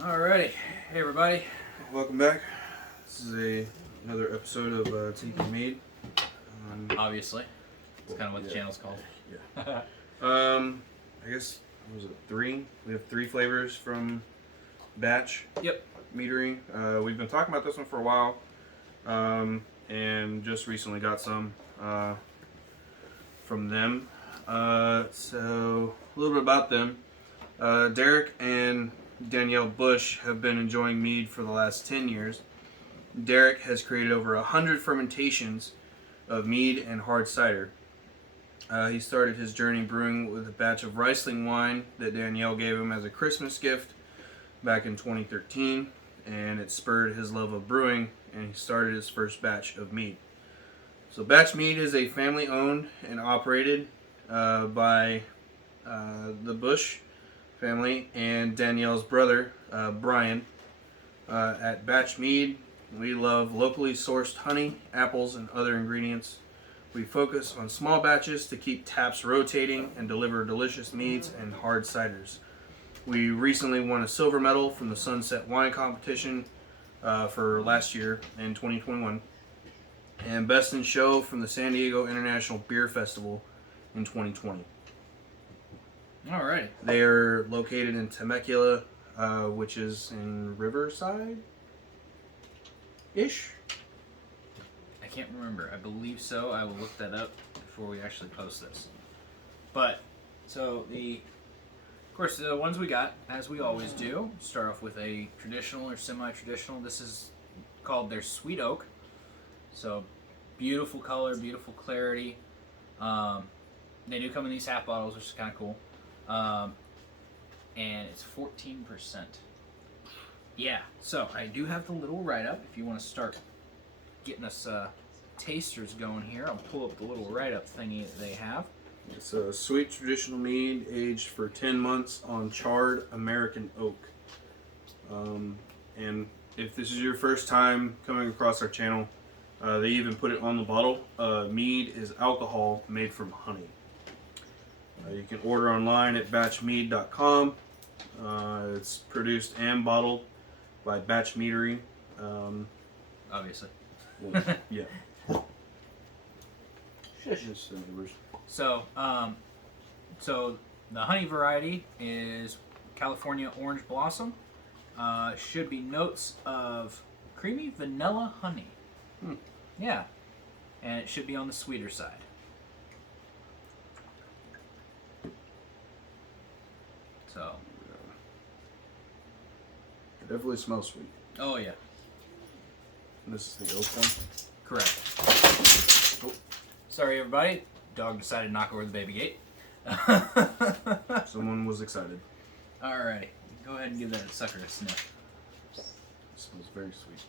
Alrighty, hey everybody. Welcome back. This is another episode of Teak&Mead. Obviously, it's kind of what the channel's called. Yeah. I guess what was it 3? We have 3 flavors from Batch. Yep. Meadery. We've been talking about this one for a while, and just recently got some from them. So a little bit about them. Derek and Danielle Bush have been enjoying mead for the last 10 years. Derek has created over 100 fermentations of mead and hard cider. He started his journey brewing with a batch of Riesling wine that Danielle gave him as a Christmas gift back in 2013, and it spurred his love of brewing, and he started his first batch of mead. So Batch Mead is a family-owned and operated by the Bush family and Danielle's brother, Brian. At Batch Mead, we love locally sourced honey, apples, and other ingredients. We focus on small batches to keep taps rotating and deliver delicious meads and hard ciders. We recently won a silver medal from the Sunset Wine Competition for last year in 2021, and Best in Show from the San Diego International Beer Festival in 2020. Alrighty. They are located in Temecula, which is in Riverside-ish. I can't remember. I believe so. I will look that up before we actually post this. But, so of course, the ones we got, as we always do, start off with a traditional or semi-traditional. This is called their Sweet Oak. So, beautiful color, beautiful clarity. They do come in these half bottles, which is kind of cool. And it's 14%. Yeah, so I do have the little write-up. If you want to start getting us tasters going here, I'll pull up the little write-up thingy that they have. It's a sweet traditional mead aged for 10 months on charred American oak. And if this is your first time coming across our channel, they even put it on the bottle. Mead is alcohol made from honey. You can order online at batchmead.com. It's produced and bottled by Batch Meadery. Obviously. Well, yeah. So, so the honey variety is California Orange Blossom. Should be notes of creamy vanilla honey. Yeah, and it should be on the sweeter side. So, It definitely smells sweet. oh yeah, And this is the oak one. correct. Oh. Sorry everybody, dog decided to knock over the baby gate. Someone was excited. Alrighty, go ahead and give that sucker a sniff. It smells very sweet,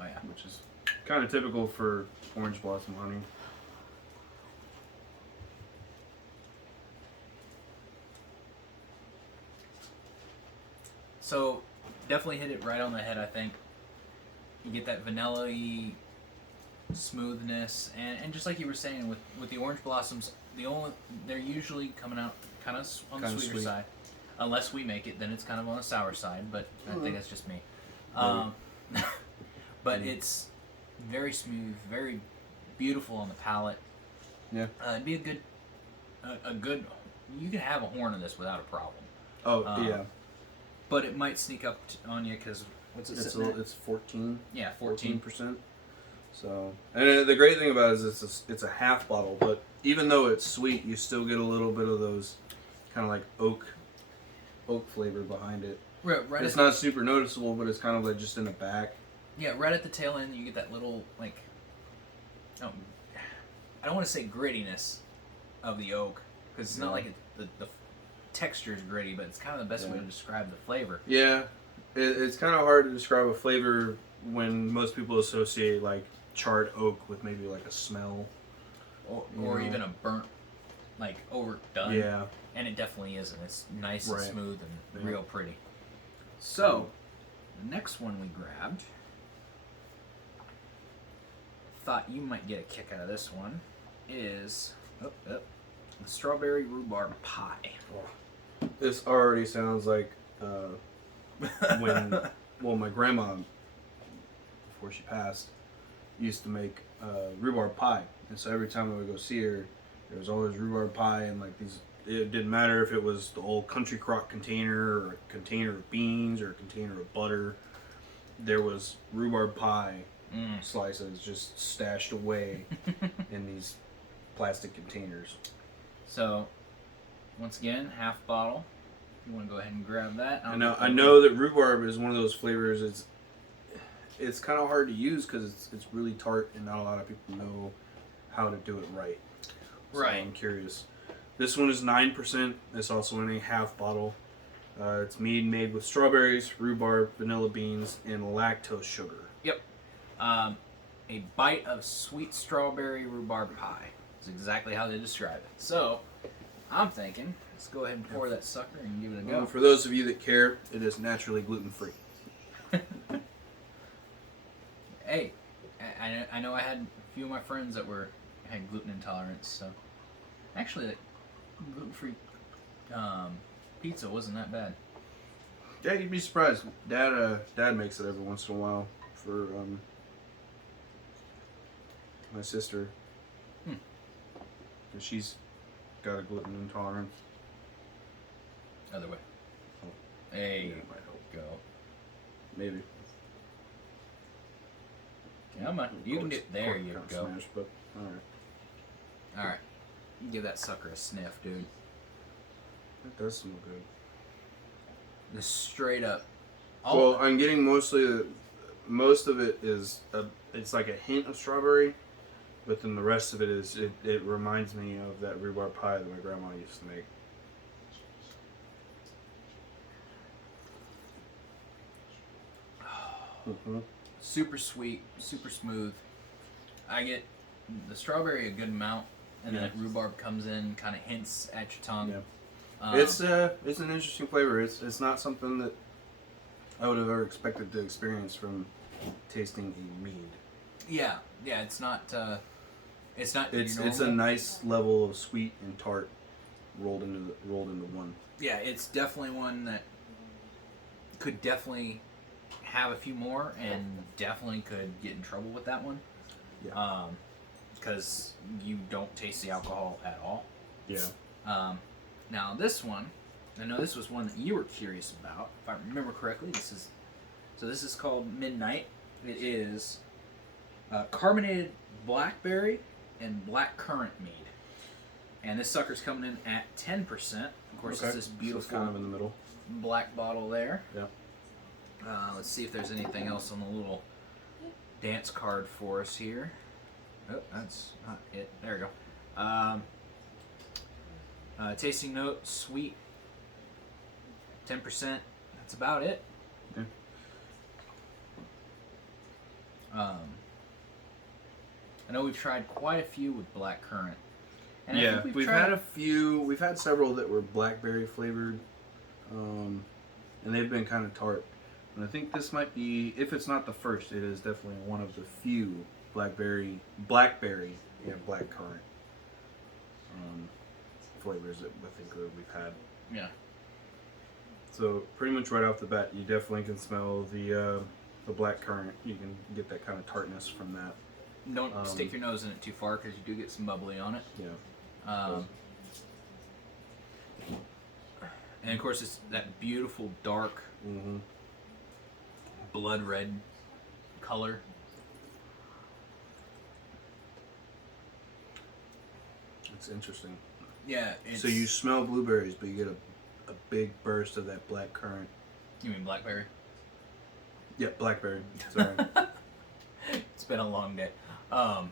Oh yeah. which is kind of typical for orange blossom honey. So, definitely hit it right on the head, I think. You get that vanilla-y smoothness, and just like you were saying, with the orange blossoms, they're usually coming out kind of on the sweeter side. Unless we make it, then it's kind of on the sour side, but I think that's just me. But it's very smooth, very beautiful on the palate. Yeah. It'd be a good, you can have a horn of this without a problem. Oh, yeah. But it might sneak up on you because what's it sitting at? It's 14. Yeah, 14. 14%. So, and the great thing about it is it's a half bottle, but even though it's sweet, you still get a little bit of those kind of like oak flavor behind it. Right It's not super noticeable, but it's kind of like just in the back. Yeah, right at the tail end, you get that little like, I don't want to say grittiness of the oak because it's not like the texture is gritty, but it's kind of the best way to describe the flavor. Yeah, it's kind of hard to describe a flavor when most people associate like charred oak with maybe like a smell, or even a burnt, like overdone. Yeah, and it definitely isn't. It's nice and smooth and real pretty. So, the next one we grabbed, thought you might get a kick out of this one, is the strawberry rhubarb pie. This already sounds like when my grandma, before she passed, used to make rhubarb pie, and so every time I would go see her, there was always rhubarb pie and like these. It didn't matter if it was the old country crock container or a container of beans or a container of butter. There was rhubarb pie slices just stashed away in these plastic containers. So, once again, half bottle. You want to go ahead and grab that? I know that rhubarb is one of those flavors. It's kind of hard to use because it's really tart and not a lot of people know how to do it right. So right. I'm curious. This one is 9%. It's also in a half bottle. It's mead made with strawberries, rhubarb, vanilla beans, and lactose sugar. Yep. A bite of sweet strawberry rhubarb pie is exactly how they describe it. So, I'm thinking, let's go ahead and pour that sucker and give it a go. For those of you that care, it is naturally gluten-free. Hey, I know I had a few of my friends that had gluten intolerance, so actually, that gluten-free pizza wasn't that bad. Yeah, you'd be surprised. Dad makes it every once in a while for my sister. And she's got a gluten intolerance. Other way. Oh. Hey, Yeah, might help. go. Maybe. Come on, you can get there. You go. Smash, but All right, give that sucker a sniff, dude. It does smell good. Just straight up. Well, I'm getting most of it is it's like a hint of strawberry, but then the rest of it is it reminds me of that rhubarb pie that my grandma used to make. Super sweet, super smooth. I get the strawberry a good amount, and then rhubarb comes in, kind of hints at your tongue. Yeah. It's an interesting flavor. It's not something that I would have ever expected to experience from tasting a mead. Yeah, it's not. It's not. It's a nice level of sweet and tart rolled into one. Yeah, it's definitely one that could definitely have a few more, and definitely could get in trouble with that one. Yeah. Because you don't taste the alcohol at all. Yeah. Now this one, I know this was one that you were curious about, if I remember correctly. This is called Midnight. It is carbonated blackberry and black currant mead, and this sucker's coming in at 10%. Of course, it's this beautiful so it's kind of in the middle. Black bottle there. Yeah. Let's see if there's anything else on the little dance card for us here. Oh, that's not it. There we go. Tasting note, sweet, 10%. That's about it. Yeah. I know we've tried quite a few with black currant. And yeah, I think we've had a few. We've had several that were blackberry flavored, and they've been kind of tart. And I think this might be, if it's not the first, it is definitely one of the few blackberry, and blackcurrant flavors that I think that we've had. Yeah. So pretty much right off the bat, you definitely can smell the blackcurrant. You can get that kind of tartness from that. Don't stick your nose in it too far because you do get some bubbly on it. Yeah. And of course, it's that beautiful dark blood red color. It's interesting. Yeah. So you smell blueberries, but you get a big burst of that black currant. You mean blackberry? Yeah, blackberry. Sorry. It's been a long day. And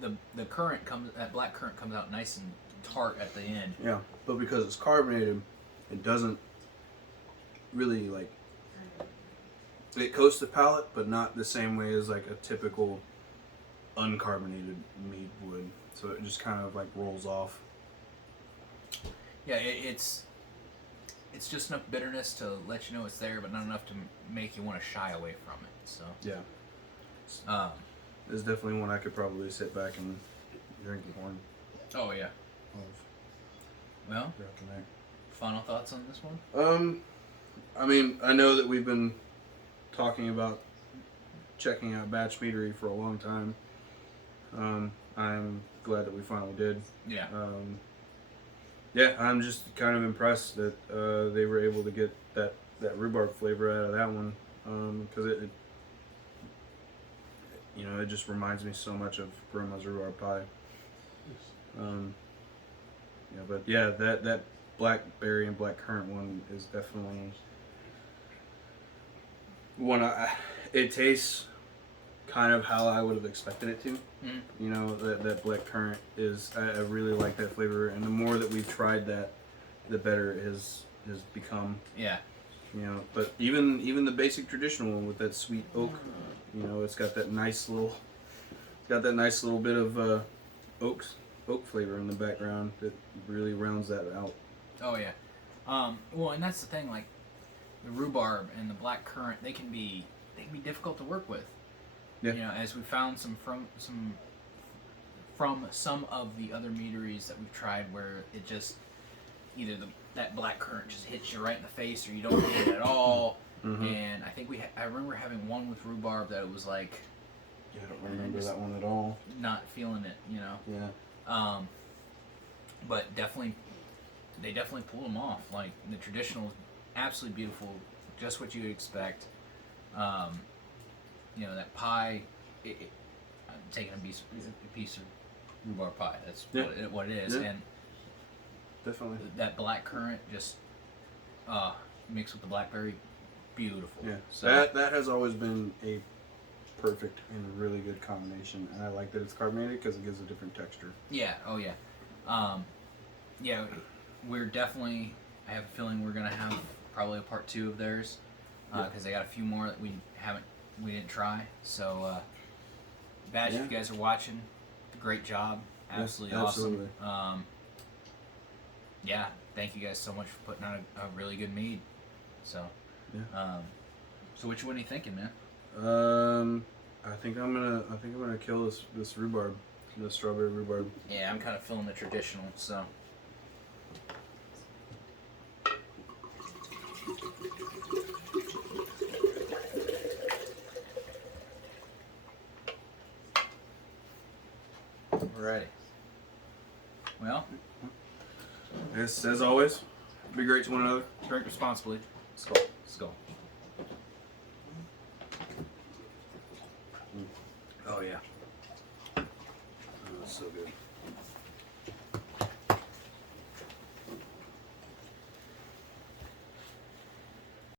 the currant that black currant comes out nice and tart at the end. Yeah, but because it's carbonated, it doesn't really it coats the palate, but not the same way as like a typical uncarbonated mead would. So it just kind of like rolls off. Yeah, it's just enough bitterness to let you know it's there, but not enough to make you want to shy away from it. So yeah, it's definitely one I could probably sit back and drink more. Oh yeah. Well, final thoughts on this one? I mean, I know that we've been talking about checking out Batch Meadery for a long time. I'm glad that we finally did. Yeah. Yeah, I'm just kind of impressed that they were able to get that rhubarb flavor out of that one, because it it just reminds me so much of Grandma's rhubarb pie. But yeah, that blackberry and blackcurrant one is definitely one. It tastes kind of how I would have expected it to. Mm. You know, that blackcurrant is. I really like that flavor, and the more that we've tried that, the better it has become. Yeah. You know, but even the basic traditional one with that sweet oak, it's got that nice little bit of oak flavor in the background that really rounds that out. Oh yeah. Well, and that's the thing. Like the rhubarb and the blackcurrant, they can be difficult to work with. Yeah. You know, as we found from some of the other meaderies that we've tried, where it just either that blackcurrant just hits you right in the face, or you don't get it at all. Mm-hmm. And I think I remember having one with rhubarb that it was like, yeah, I don't remember that one at all. Not feeling it, Yeah. But they definitely pulled them off. Like the traditional, absolutely beautiful, just what you would expect. That pie. I'm taking a piece of rhubarb pie. That's what it is, Yeah. and Definitely. that blackcurrant just mixed with the blackberry, beautiful. Yeah. So That has always been a perfect and really good combination, and I like that it's carbonated because it gives a different texture. Yeah. Oh yeah. We're definitely. I have a feeling we're gonna have probably a part 2 of theirs, because they got a few more that we didn't try. So, Batch, if you guys are watching, great job, absolutely awesome. Yeah, thank you guys so much for putting on a really good mead. So, so which one are you thinking, man? I think I'm gonna kill this rhubarb, the strawberry rhubarb. Yeah, I'm kind of feeling the traditional. So. Alrighty. Well, Yes, as always, be great to one another. drink responsibly. Skøl. Skøl. Oh yeah. Oh, that's so good.